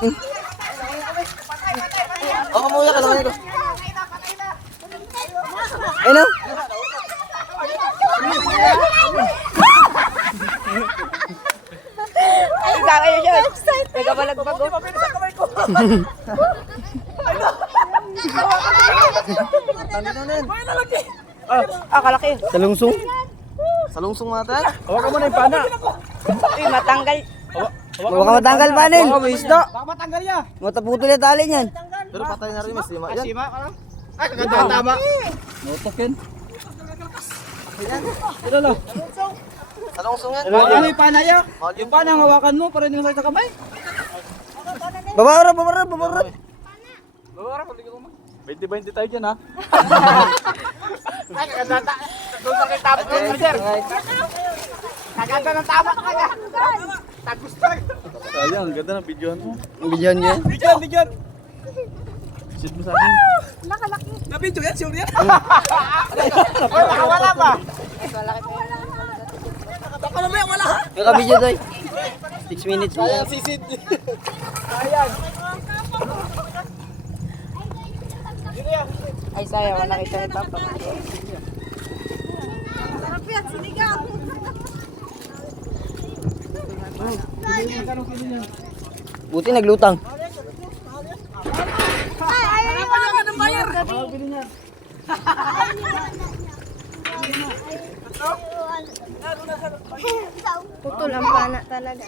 Oo, kamuya ka lang ito. Ano? Ay, kakayo dyan. Nagkabalag-bag ko. Kalaki. Salungsong. Salungsong mga tal. Hawakan mo na yung pana. Uy, matanggal. Huwag ka matanggal panin. Baka may isda. Baka matanggal niya. Mataputol yung tali niyan. Pero patay na rin mas lima yan. Sima ka lang. Ay, kaganda tama. Notok yan. Ito lang. Salungsong yan. Hawakan mo yung pana niya. Yung pana ang hawakan mo para hindi masakit sa kamay. Babara, babara, babara. Babara, pag ko man. 20-20 tayo dyan ha. Ay, kaganda. Doon sa kayo tapos ng sir. Kaganda ng tama ka nga. Tagos talaga. Sayang, ang ganda ng videohan mo. Ang bidyan niya. Videohan. Shoot mo sa akin. Nakalaki. Na-video yan, sure yan. Nakawala pa. Baka mamaya wala. Yung kabidyo doy. 6 minutes mo. Sayang sisid. Sayang. Ay, sayang. Wala kita ni Papa. Sarap yan, sinigang. Buti naglutang. Ay, ayaw niyo wala ka ng bayar. Putol ang pana talaga.